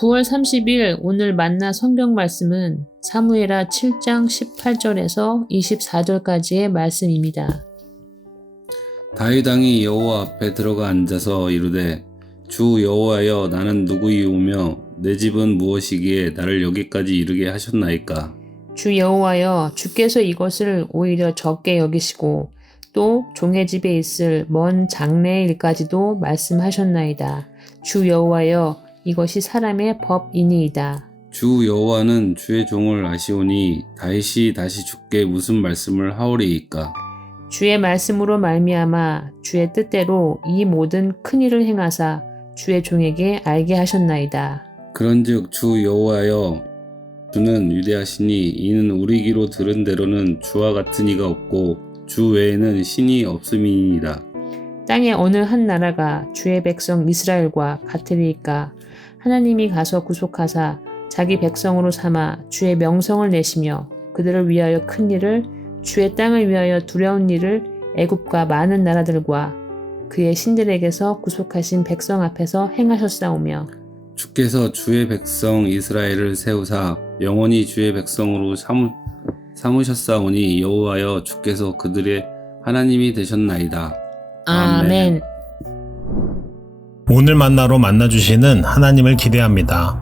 9월 30일 오늘 만나 성경 말씀은 사무엘하 7장 18절에서 24절까지의 말씀입니다. 다윗 왕이 여호와 앞에 들어가 앉아서 이르되 주 여호와여 나는 누구이오며 내 집은 무엇이기에 나를 여기까지 이르게 하셨나이까. 주 여호와여 주께서 이것을 오히려 적게 여기시고 또 종의 집에 있을 먼 장래의 일까지도 말씀하셨나이다. 주 여호와여 이것이 사람의 법이니이다. 주 여호와는 주의 종을 아시오니 다윗이 다시 주께 무슨 말씀을 하오리이까. 주의 말씀으로 말미암아 주의 뜻대로 이 모든 큰 일을 행하사 주의 종에게 알게 하셨나이다. 그런즉 주 여호와여 주는 위대하시니 이는 우리 귀로 들은 대로는 주와 같은 이가 없고 주 외에는 신이 없음이니이다. 땅의 어느 한 나라가 주의 백성 이스라엘과 같으리이까. 하나님이 가서 구속하사 자기 백성으로 삼아 주의 명성을 내시며 그들을 위하여 큰 일을 주의 땅을 위하여 두려운 일을 애굽과 많은 나라들과 그의 신들에게서 구속하신 백성 앞에서 행하셨사오며 주께서 주의 백성 이스라엘을 세우사 영원히 주의 백성으로 삼으셨사오니 여호와여 주께서 그들의 하나님이 되셨나이다. 아멘. 오늘 만나로 만나주시는 하나님을 기대합니다.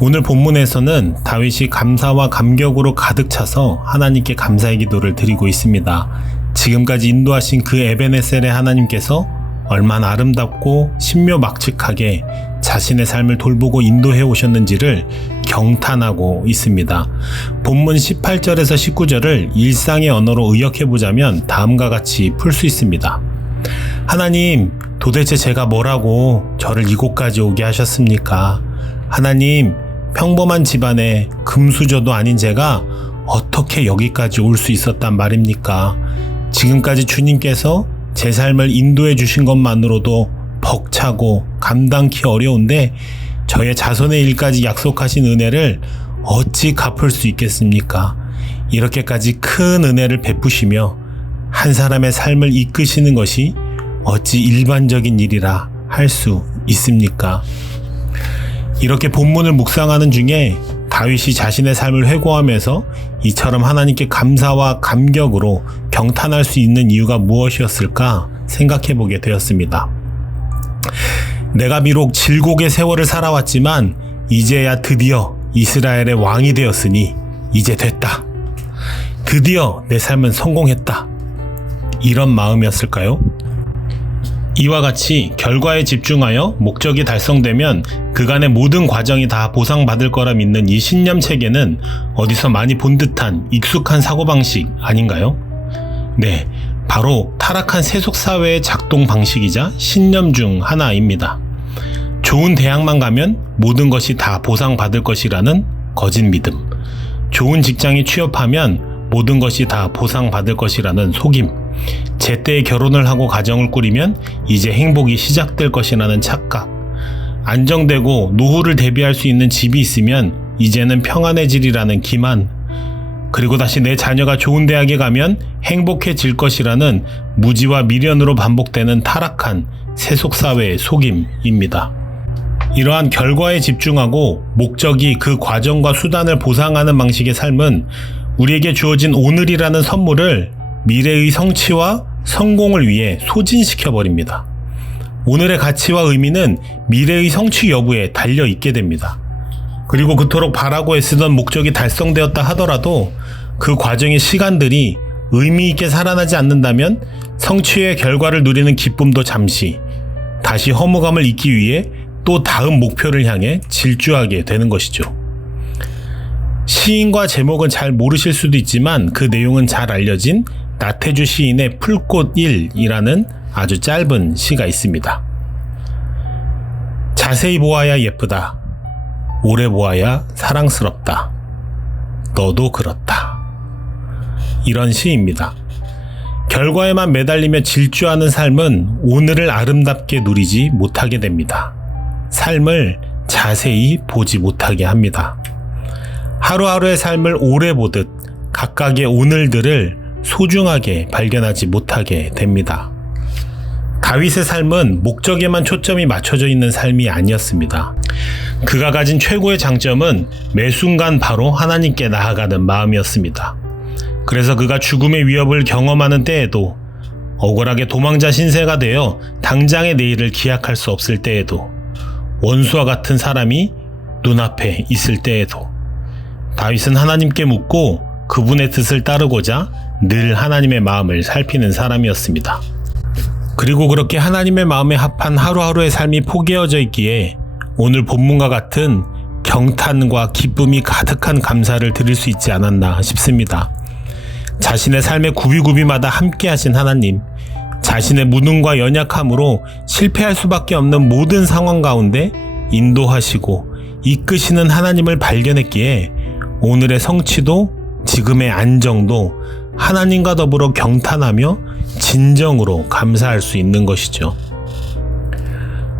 오늘 본문에서는 다윗이 감사와 감격으로 가득 차서 하나님께 감사의 기도를 드리고 있습니다. 지금까지 인도하신 그 에베네셀의 하나님께서 얼마나 아름답고 신묘막측하게 자신의 삶을 돌보고 인도해 오셨는지를 경탄하고 있습니다. 본문 18절에서 19절을 일상의 언어로 의역해보자면 다음과 같이 풀 수 있습니다. 하나님, 도대체 제가 뭐라고 저를 이곳까지 오게 하셨습니까? 하나님, 평범한 집안의 금수저도 아닌 제가 어떻게 여기까지 올 수 있었단 말입니까? 지금까지 주님께서 제 삶을 인도해 주신 것만으로도 벅차고 감당키 어려운데 저의 자손의 일까지 약속하신 은혜를 어찌 갚을 수 있겠습니까? 이렇게까지 큰 은혜를 베푸시며 한 사람의 삶을 이끄시는 것이 어찌 일반적인 일이라 할 수 있습니까? 이렇게 본문을 묵상하는 중에 다윗이 자신의 삶을 회고하면서 이처럼 하나님께 감사와 감격으로 경탄할 수 있는 이유가 무엇이었을까 생각해 보게 되었습니다. 내가 비록 질곡의 세월을 살아왔지만 이제야 드디어 이스라엘의 왕이 되었으니 이제 됐다. 드디어 내 삶은 성공했다. 이런 마음이었을까요? 이와 같이 결과에 집중하여 목적이 달성되면 그간의 모든 과정이 다 보상받을 거라 믿는 이 신념 체계는 어디서 많이 본 듯한 익숙한 사고방식 아닌가요? 네, 바로 타락한 세속사회의 작동 방식이자 신념 중 하나입니다. 좋은 대학만 가면 모든 것이 다 보상받을 것이라는 거짓 믿음. 좋은 직장에 취업하면 모든 것이 다 보상받을 것이라는 속임. 제때에 결혼을 하고 가정을 꾸리면 이제 행복이 시작될 것이라는 착각. 안정되고 노후를 대비할 수 있는 집이 있으면 이제는 평안해지리라는 기만. 그리고 다시 내 자녀가 좋은 대학에 가면 행복해질 것이라는 무지와 미련으로 반복되는 타락한 세속사회의 속임입니다. 이러한 결과에 집중하고 목적이 그 과정과 수단을 보상하는 방식의 삶은 우리에게 주어진 오늘이라는 선물을 미래의 성취와 성공을 위해 소진시켜버립니다. 오늘의 가치와 의미는 미래의 성취 여부에 달려있게 됩니다. 그리고 그토록 바라고 애쓰던 목적이 달성되었다 하더라도 그 과정의 시간들이 의미있게 살아나지 않는다면 성취의 결과를 누리는 기쁨도 잠시, 다시 허무감을 잊기 위해 또 다음 목표를 향해 질주하게 되는 것이죠. 시인과 제목은 잘 모르실 수도 있지만 그 내용은 잘 알려진 나태주 시인의 풀꽃 1이라는 아주 짧은 시가 있습니다. 자세히 보아야 예쁘다. 오래 보아야 사랑스럽다. 너도 그렇다. 이런 시입니다. 결과에만 매달리며 질주하는 삶은 오늘을 아름답게 누리지 못하게 됩니다. 삶을 자세히 보지 못하게 합니다. 하루하루의 삶을 오래 보듯 각각의 오늘들을 소중하게 발견하지 못하게 됩니다. 다윗의 삶은 목적에만 초점이 맞춰져 있는 삶이 아니었습니다. 그가 가진 최고의 장점은 매 순간 바로 하나님께 나아가는 마음이었습니다. 그래서 그가 죽음의 위협을 경험하는 때에도, 억울하게 도망자 신세가 되어 당장의 내일을 기약할 수 없을 때에도, 원수와 같은 사람이 눈앞에 있을 때에도 다윗은 하나님께 묻고 그분의 뜻을 따르고자 늘 하나님의 마음을 살피는 사람이었습니다. 그리고 그렇게 하나님의 마음에 합한 하루하루의 삶이 포개어져 있기에 오늘 본문과 같은 경탄과 기쁨이 가득한 감사를 드릴 수 있지 않았나 싶습니다. 자신의 삶의 구비구비마다 함께 하신 하나님, 자신의 무능과 연약함으로 실패할 수밖에 없는 모든 상황 가운데 인도하시고 이끄시는 하나님을 발견했기에 오늘의 성취도 지금의 안정도 하나님과 더불어 경탄하며 진정으로 감사할 수 있는 것이죠.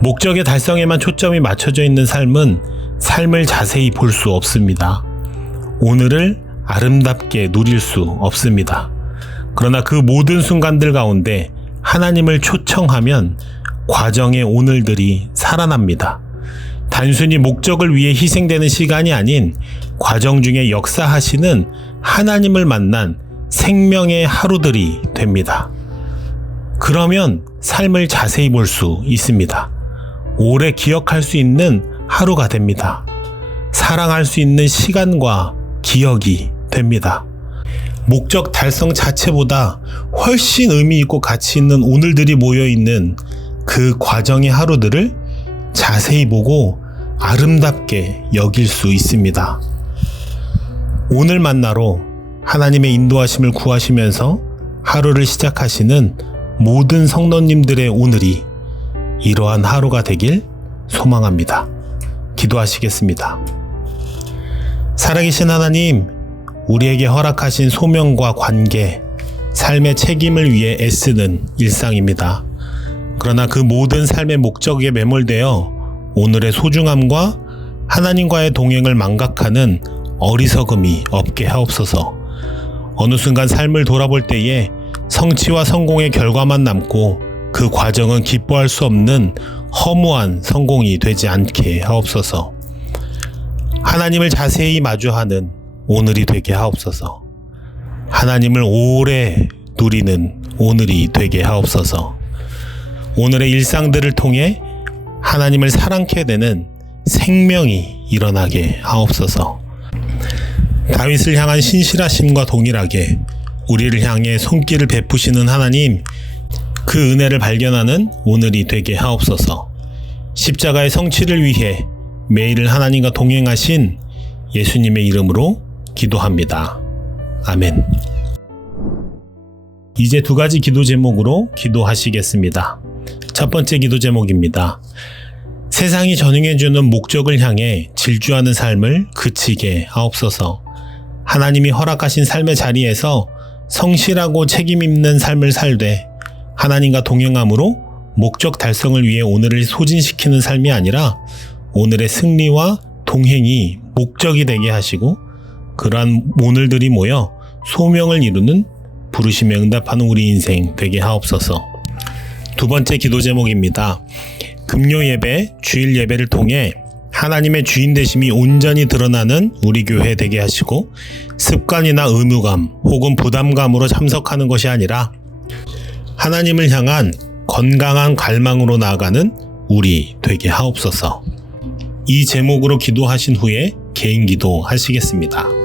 목적의 달성에만 초점이 맞춰져 있는 삶은 삶을 자세히 볼 수 없습니다. 오늘을 아름답게 누릴 수 없습니다. 그러나 그 모든 순간들 가운데 하나님을 초청하면 과정의 오늘들이 살아납니다. 단순히 목적을 위해 희생되는 시간이 아닌 과정 중에 역사하시는 하나님을 만난 생명의 하루들이 됩니다. 그러면 삶을 자세히 볼 수 있습니다. 오래 기억할 수 있는 하루가 됩니다. 사랑할 수 있는 시간과 기억이 됩니다. 목적 달성 자체보다 훨씬 의미 있고 가치 있는 오늘들이 모여있는 그 과정의 하루들을 자세히 보고 아름답게 여길 수 있습니다. 오늘 만나러 하나님의 인도하심을 구하시면서 하루를 시작하시는 모든 성도님들의 오늘이 이러한 하루가 되길 소망합니다. 기도하시겠습니다. 살아계신 하나님, 우리에게 허락하신 소명과 관계, 삶의 책임을 위해 애쓰는 일상입니다. 그러나 그 모든 삶의 목적에 매몰되어 오늘의 소중함과 하나님과의 동행을 망각하는 어리석음이 없게 하옵소서. 어느 순간 삶을 돌아볼 때에 성취와 성공의 결과만 남고 그 과정은 기뻐할 수 없는 허무한 성공이 되지 않게 하옵소서. 하나님을 자세히 마주하는 오늘이 되게 하옵소서. 하나님을 오래 누리는 오늘이 되게 하옵소서. 오늘의 일상들을 통해 하나님을 사랑케 되는 생명이 일어나게 하옵소서. 다윗을 향한 신실하심과 동일하게 우리를 향해 손길을 베푸시는 하나님, 그 은혜를 발견하는 오늘이 되게 하옵소서. 십자가의 성취를 위해 매일 하나님과 동행하신 예수님의 이름으로 기도합니다. 아멘. 이제 두 가지 기도 제목으로 기도하시겠습니다. 첫 번째 기도 제목입니다. 세상이 전응해주는 목적을 향해 질주하는 삶을 그치게 하옵소서. 하나님이 허락하신 삶의 자리에서 성실하고 책임있는 삶을 살되 하나님과 동행함으로 목적 달성을 위해 오늘을 소진시키는 삶이 아니라 오늘의 승리와 동행이 목적이 되게 하시고 그러한 오늘들이 모여 소명을 이루는 부르심에 응답하는 우리 인생 되게 하옵소서. 두 번째 기도 제목입니다. 금요 예배, 주일 예배를 통해 하나님의 주인 되심이 온전히 드러나는 우리 교회 되게 하시고 습관이나 의무감 혹은 부담감으로 참석하는 것이 아니라 하나님을 향한 건강한 갈망으로 나아가는 우리 되게 하옵소서. 이 제목으로 기도하신 후에 개인 기도 하시겠습니다.